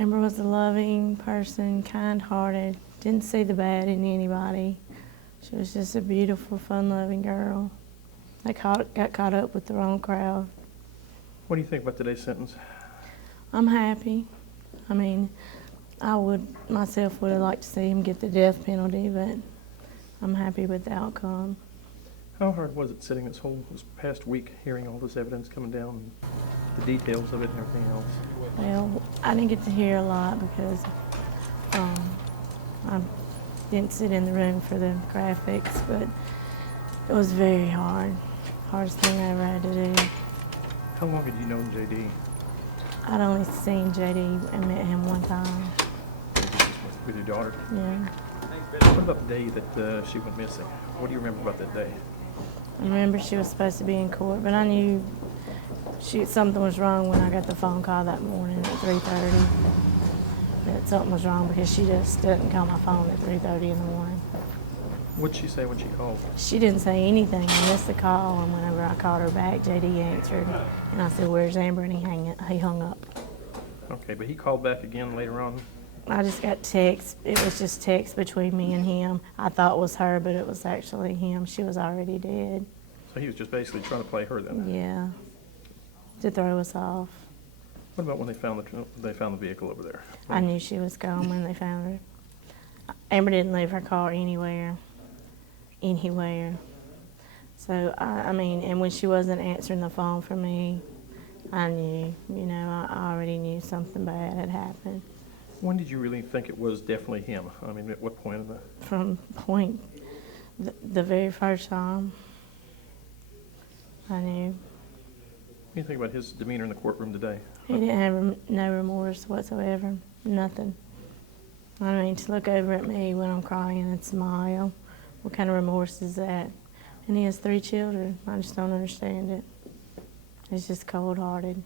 Amber was a loving person, kind-hearted, didn't see the bad in anybody. She was just a beautiful, fun-loving girl. They got caught up with the wrong crowd. What do you think about today's sentence? I'm happy. I mean, I myself would have liked to see him get the death penalty, but I'm happy with the outcome. How hard was it sitting this past week, hearing all this evidence coming down, and the details of it and everything else? Well, I didn't get to hear a lot because I didn't sit in the room for the graphics, but it was very hard. Hardest thing I ever had to do. How long had you known J.D.? I'd only seen J.D. and met him one time. With your daughter? Yeah. What about the day that she went missing? What do you remember about that day? I remember she was supposed to be in court, but I knew something was wrong when I got the phone call that morning at 3:30. That something was wrong because she just doesn't call my phone at 3:30 in the morning. What did she say when she called? She didn't say anything. I missed the call, and whenever I called her back, J.D. answered, and I said, "Where's Amber?" And he hung up. Okay, but he called back again later on? I just got text. It was just text between me and him. I thought it was her, but it was actually him. She was already dead. So he was just basically trying to play her then? Yeah, to throw us off. What about when they found the vehicle over there? I knew she was gone when they found her. Amber didn't leave her car anywhere. So, I mean, and when she wasn't answering the phone for me, I knew, I already knew something bad had happened. When did you really think it was definitely him? I mean, at what point of the... From the very first time, I knew. What do you think about his demeanor in the courtroom today? He didn't have no remorse whatsoever, nothing. I mean, to look over at me when I'm crying and smile, what kind of remorse is that? And he has 3 children. I just don't understand it. It's just cold-hearted.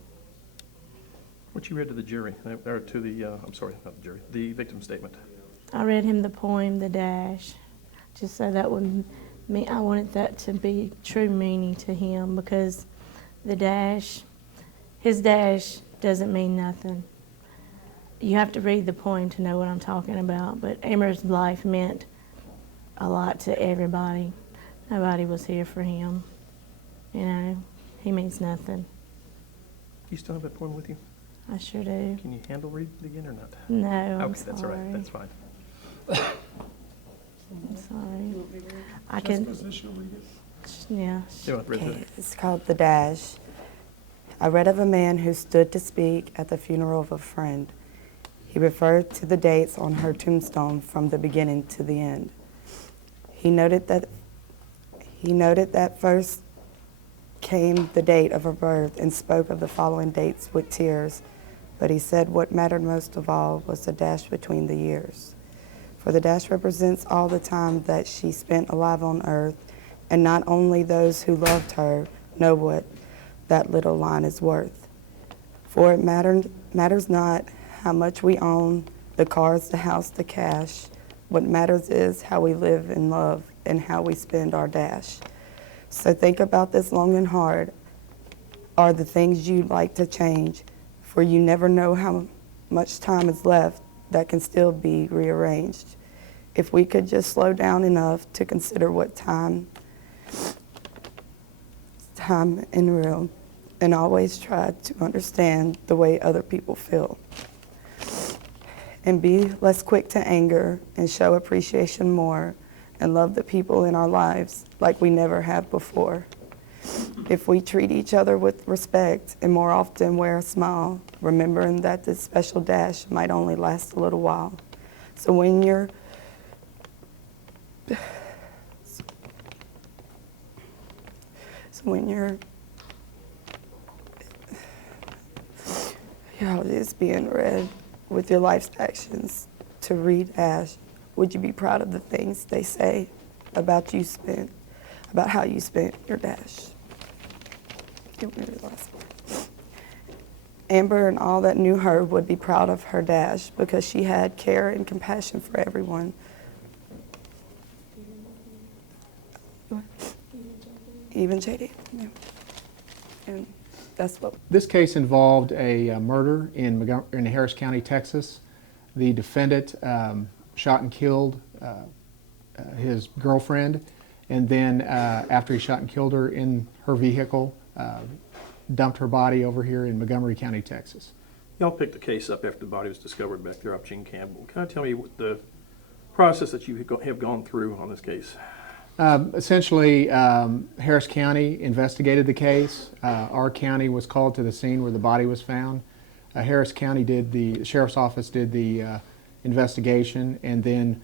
What you read to the jury, or to the, I'm sorry, not the jury, the victim statement? I read him the poem, The Dash, just so that would mean, I wanted that to be true meaning to him, because the dash, his dash doesn't mean nothing. You have to read the poem to know what I'm talking about, but Amber's life meant a lot to everybody. Nobody was here for him. He means nothing. You still have that poem with you? I sure do. Can you handle reading it again or not? No, I'm okay, that's all right. That's fine. I'm sorry. I can. Yeah. Okay. It's called The Dash. I read of a man who stood to speak at the funeral of a friend. He referred to the dates on her tombstone from the beginning to the end. He noted that first came the date of her birth and spoke of the following dates with tears, but he said what mattered most of all was the dash between the years. For the dash represents all the time that she spent alive on earth, and not only those who loved her know what that little line is worth. For it matters not how much we own, the cars, the house, the cash. What matters is how we live and love and how we spend our dash. So think about this long and hard. Are the things you'd like to change? For you never know how much time is left that can still be rearranged. If we could just slow down enough to consider what time and real, and always try to understand the way other people feel. And be less quick to anger and show appreciation more and love the people in our lives like we never have before. If we treat each other with respect and more often wear a smile, remembering that this special dash might only last a little while. So when you're just being read with your life's actions to read dash, would you be proud of the things they say about how you spent your dash? Give me the last one. Amber and all that knew her would be proud of her dash because she had care and compassion for everyone. Even J.D. Yeah. And That's what, This case involved a murder in Harris County, Texas. The defendant shot and killed his girlfriend, and then after he shot and killed her in her vehicle, dumped her body over here in Montgomery County, Texas. Y'all picked the case up after the body was discovered back there off Gene Campbell. Can you tell me what the process that you have gone through on this case? Essentially, Harris County investigated the case. Our county was called to the scene where the body was found. Harris County the Sheriff's Office did the investigation, and then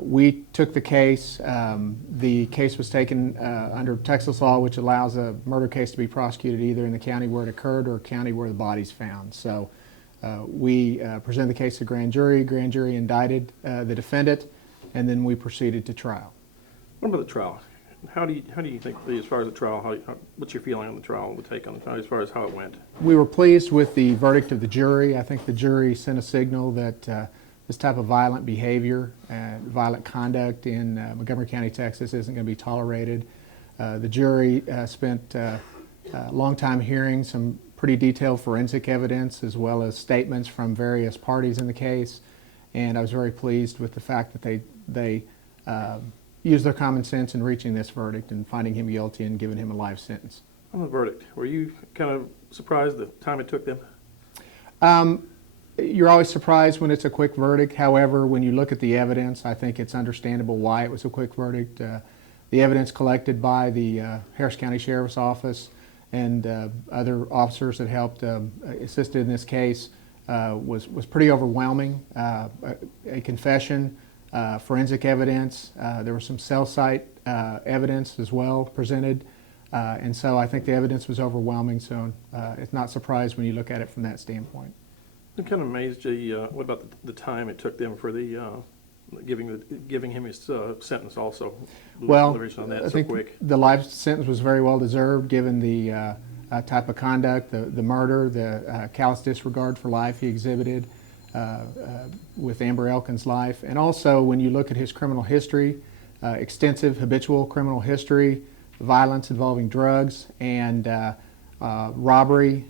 we took the case. The case was taken under Texas law, which allows a murder case to be prosecuted either in the county where it occurred or county where the body's found. So we presented the case to grand jury. Grand jury indicted the defendant, and then we proceeded to trial. What about the trial? How do you think, as far as the trial, what's your feeling on the trial, the take on the trial, as far as how it went? We were pleased with the verdict of the jury. I think the jury sent a signal that this type of violent behavior and violent conduct in Montgomery County, Texas isn't going to be tolerated. The jury spent a long time hearing some pretty detailed forensic evidence as well as statements from various parties in the case, and I was very pleased with the fact that they used their common sense in reaching this verdict and finding him guilty and giving him a life sentence. On the verdict, were you kind of surprised the time it took them? You're always surprised when it's a quick verdict. However, when you look at the evidence, I think it's understandable why it was a quick verdict. The evidence collected by the Harris County Sheriff's Office and other officers that helped assisted in this case was pretty overwhelming. A confession, forensic evidence, there was some cell site evidence as well presented, and so I think the evidence was overwhelming, so it's not surprised when you look at it from that standpoint. I'm kind of amazed, what about the time it took them for the giving him his sentence also? Well, The reason on that I so think quick. the life sentence was very well deserved given the type of conduct, the murder, the callous disregard for life he exhibited with Amber Elkins' life. And also when you look at his criminal history, extensive habitual criminal history, violence involving drugs and robbery.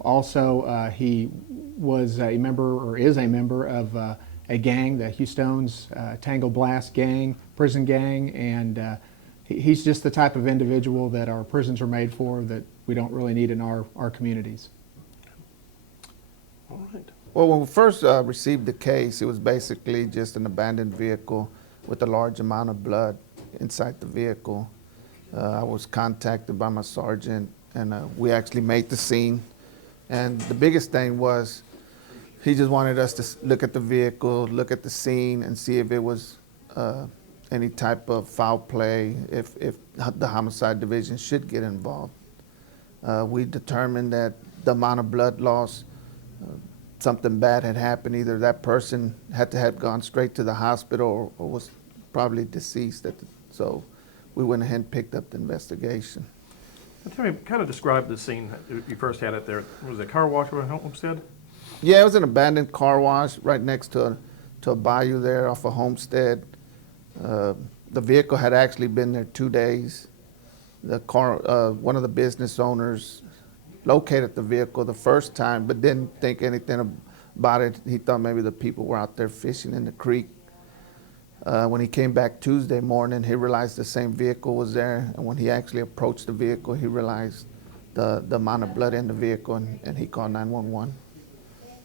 Also, he was a member or is a member of a gang, the Houstone's Tango Blast gang, prison gang, and he's just the type of individual that our prisons are made for that we don't really need in our communities. All right. Well, when we first received the case, it was basically just an abandoned vehicle with a large amount of blood inside the vehicle. I was contacted by my sergeant, and we actually made the scene. And the biggest thing was he just wanted us to look at the vehicle, look at the scene, and see if it was any type of foul play, if the homicide division should get involved. We determined that the amount of blood loss, something bad had happened. Either that person had to have gone straight to the hospital or was probably deceased. So we went ahead and picked up the investigation. Tell me, kind of describe the scene that you first had it there. Was it a car wash over at Homestead? Yeah, it was an abandoned car wash right next to a bayou there off of Homestead. The vehicle had actually been there 2 days. The car, one of the business owners located the vehicle the first time, but didn't think anything about it. He thought maybe the people were out there fishing in the creek. When he came back Tuesday morning, he realized the same vehicle was there, and when he actually approached the vehicle, he realized the amount of blood in the vehicle, and he called 911.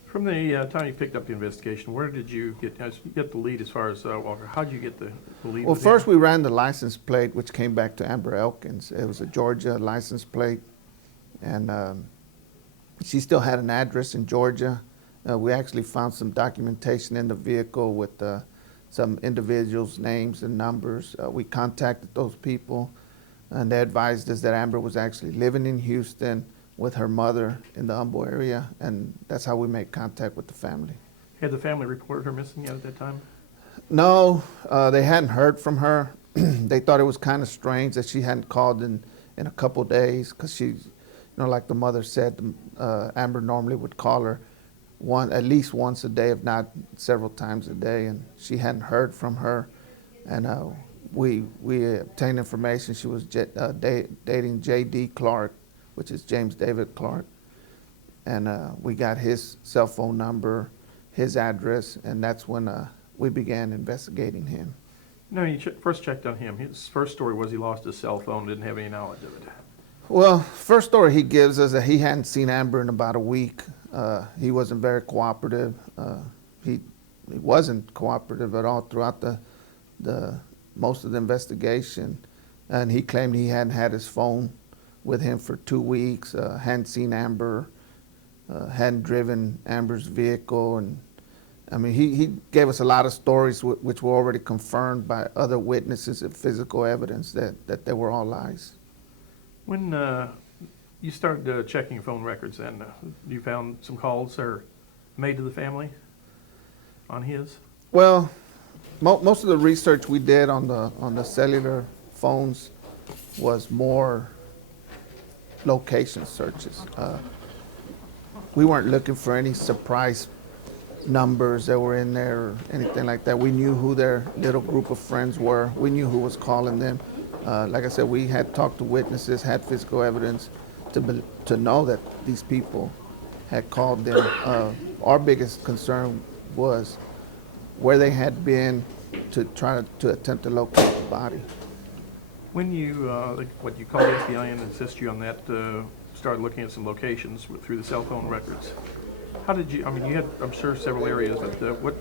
From the time you picked up the investigation, where did you get the lead as far as Walker? How did you get the lead? Well, with first him? we ran the license plate, which came back to Amber Elkins. It was a Georgia license plate, and she still had an address in Georgia. We actually found some documentation in the vehicle with some individuals' names and numbers. We contacted those people, and they advised us that Amber was actually living in Houston with her mother in the Humble area, and that's how we made contact with the family. Had the family reported her missing yet at that time? No, they hadn't heard from her. They thought it was kind of strange that she hadn't called in a couple days, because she, like the mother said, Amber normally would call her at least once a day, if not several times a day, and she hadn't heard from her. And we obtained information she was dating J.D. Clark, which is James David Clark. And we got his cell phone number, his address, and that's when we began investigating him. No, you first checked on him. His first story was he lost his cell phone, didn't have any knowledge of it. Well, first story he gives us that he hadn't seen Amber in about a week. He wasn't very cooperative. He wasn't cooperative at all throughout the most of the investigation. And he claimed he hadn't had his phone with him for 2 weeks, hadn't seen Amber, hadn't driven Amber's vehicle. And I mean, he gave us a lot of stories which were already confirmed by other witnesses and physical evidence that they were all lies. When you started checking your phone records, and you found some calls that are made to the family on his? Well, most of the research we did on the cellular phones was more location searches. We weren't looking for any surprise numbers that were in there or anything like that. We knew who their little group of friends were. We knew who was calling them. Like I said, we had talked to witnesses, had physical evidence to know that these people had called them. Our biggest concern was where they had been to try to attempt to locate the body. When you, what you called the FBI and insist you on that, started looking at some locations through the cell phone records, how did you, I mean, you had, I'm sure, several areas, but what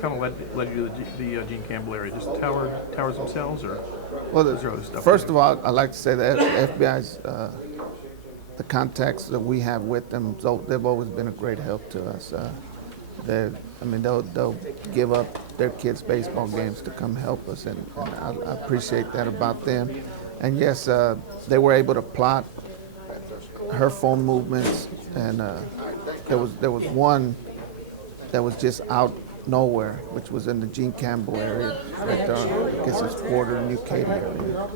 kind of led you to the Gene Campbell area? Just the towers themselves, or Well, is there other stuff? first of all, I'd like to say that FBI's, the contacts that we have with them, so they've always been a great help to us. They'll give up their kids' baseball games to come help us, and I appreciate that about them. And yes, they were able to plot her phone movements, and there was one that was just out nowhere, which was in the Gene Campbell area, right there, I guess it's Porter, New Katy area.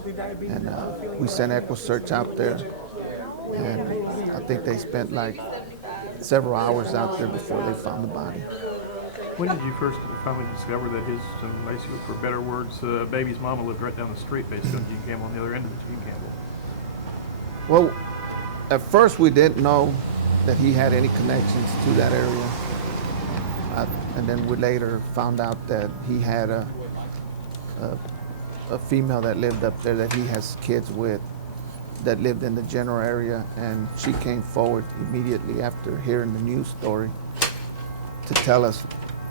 And we sent EquiSearch out there, and I think they spent like several hours out there before they found the body. When did you first finally discover that his, basically, for better words, baby's mama lived right down the street, basically, on Gene Campbell, on the other end of the Gene Campbell? Well, at first we didn't know that he had any connections to that area. And then we later found out that he had a female that lived up there that he has kids with that lived in the general area, and she came forward immediately after hearing the news story to tell us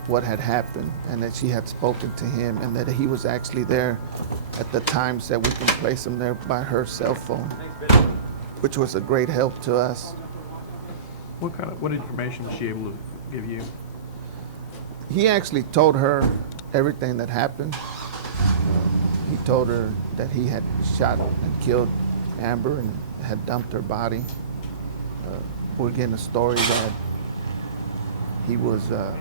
what had happened, and that she had spoken to him, and that he was actually there at the times that we can place him there by her cell phone, which was a great help to us. What information was she able to give you? He actually told her everything that happened. He told her that he had shot and killed Amber and had dumped her body. We're getting a story that he was, I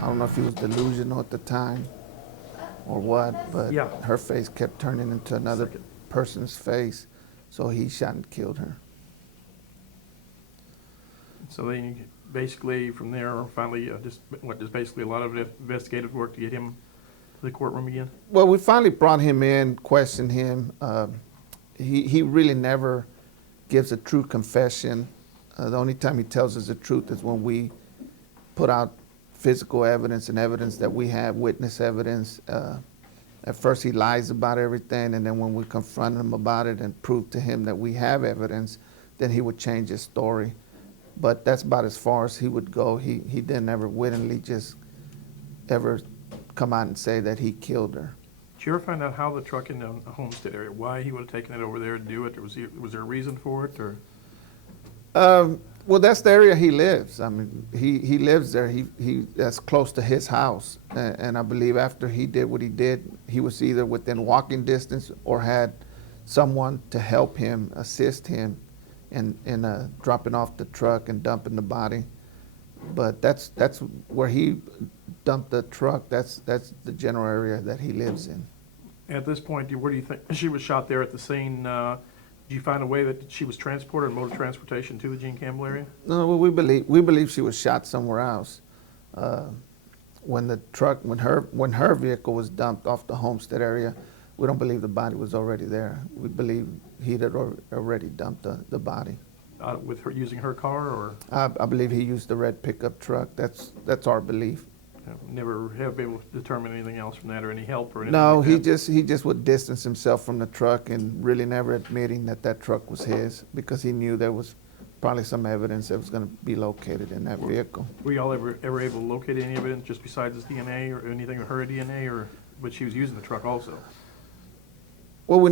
don't know if he was delusional at the time or what, but Yeah. her face kept turning into another person's face, so he shot and killed her. So they basically, from there, finally, just basically a lot of investigative work to get him to the courtroom again? Well, we finally brought him in, questioned him. He really never gives a true confession. The only time he tells us the truth is when we put out physical evidence and evidence that we have, witness evidence. At first he lies about everything, and then when we confront him about it and prove to him that we have evidence, then he would change his story. But that's about as far as he would go. He didn't ever wittingly just ever come out and say that he killed her. Did you ever find out how the truck in the Homestead area, why he would have taken it over there to do it? Or was there a reason for it? Or Well, that's the area he lives. I mean, he lives there. That's close to his house. And I believe after he did what he did, he was either within walking distance or had someone to help him, assist him in dropping off the truck and dumping the body. But that's where he dumped the truck. That's the general area that he lives in. at this point, where do you think she was shot there at the scene? Did you find a way that she was transported, mode of transportation to the Gene Campbell area? No, well, we believe she was shot somewhere else. When her vehicle was dumped off the Homestead area, we don't believe the body was already there. We believe he'd had already dumped the body. with her, using her car, or I believe he used the red pickup truck. That's our belief. never have been able to determine anything else from that, or any help or anything No, like he that? just would distance himself from the truck and really never admitting that that truck was his, because he knew there was probably some evidence that was going to be located in that vehicle. Were y'all ever able to locate any evidence just besides his DNA or anything of her DNA, or, but she was using the truck also? Well, we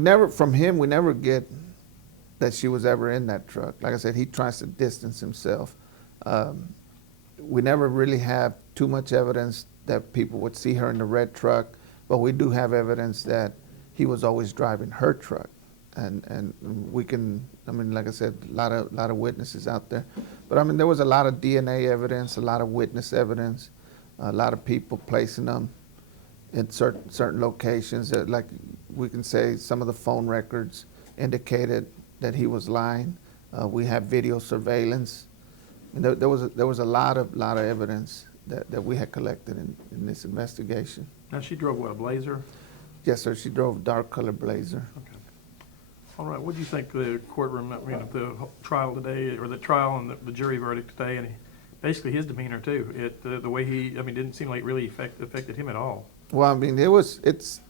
never from him, we never get that she was ever in that truck. Like I said, he tries to distance himself. We never really have too much evidence that people would see her in the red truck, but we do have evidence that he was always driving her truck. And we can, I mean, like I said, a lot of witnesses out there. But I mean, there was a lot of DNA evidence, a lot of witness evidence, a lot of people placing them in certain locations. Like we can say some of the phone records indicated that he was lying. We have video surveillance. And there was a lot of evidence that we had collected in this investigation. Now, she drove what, a Blazer? Yes, sir. She drove a dark colored Blazer. Okay. All right, what do you think the courtroom, I mean, the trial today, or the trial and the jury verdict today, and basically his demeanor too, the way he, I mean, didn't seem like it really affected him at all. Well, I mean, it's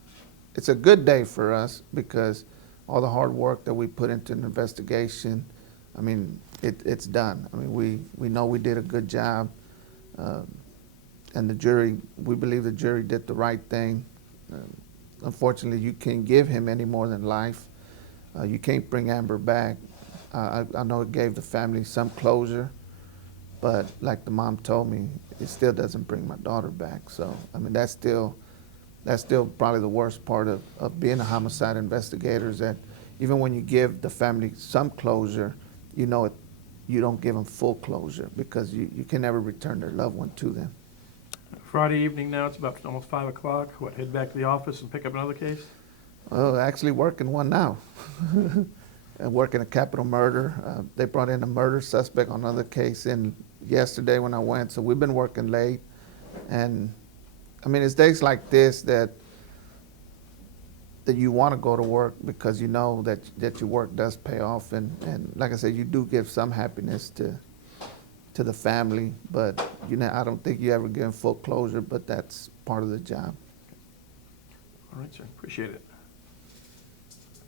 a good day for us because all the hard work that we put into an investigation, I mean, it's done. I mean, we know we did a good job, and the jury, we believe the jury did the right thing. Unfortunately, you can't give him any more than life. You can't bring Amber back. I know it gave the family some closure, but like the mom told me, it still doesn't bring my daughter back. So, I mean, that's still probably the worst part of being a homicide investigator, is that even when you give the family some closure, you know you don't give them full closure, because you can never return their loved one to them. Friday evening now, it's about almost 5 o'clock. What, head back to the office and pick up another case? Well, actually working one now. Working a capital murder. They brought in a murder suspect on another case in yesterday when I went, so we've been working late. And I mean, it's days like this that you want to go to work, because you know that your work does pay off, and like I said, you do give some happiness to the family, but I don't think you ever give them full closure, but that's part of the job. All right, sir, appreciate it.